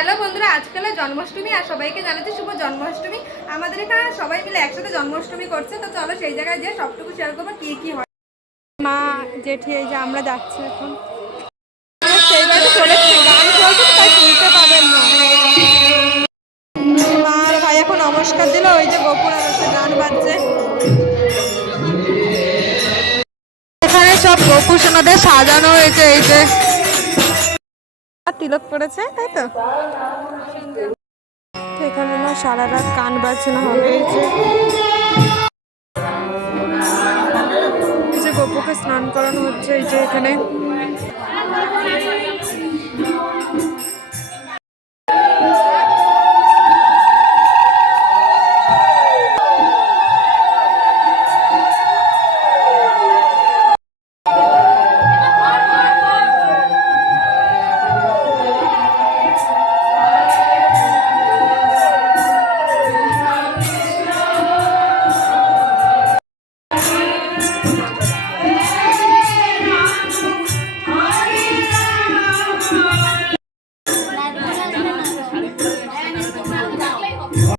Hello বন্ধুরা, আজকাল জন্মাষ্টমী আর সবাইকে জানাতে শুভ জন্মাষ্টমী। আমাদের এখানে সবাই মিলে একসাথে জন্মাষ্টমী করছে, তো চলো সেই জায়গায় যে সবটুকু শেয়ার করবো কি কি হয়। মা জেঠি এই যে আমরা যাচ্ছি এখন সেই বাড়িতে চলেছে, গান চলছে তো তাই শুনতে পাবেন না। মা আর ভাই এখন নমস্কার দিল, ওই যে গোপুরা বসে গান বাজছে। এখানে সব গোপু সোনাদের সাজানো হয়েছে, এই যে তিলক পড়েছে তাই তো। এখানে না সারা রাত গান বাজনা হবে। এই যে গোপুকে স্নান করানো হচ্ছে, এই যে এখানে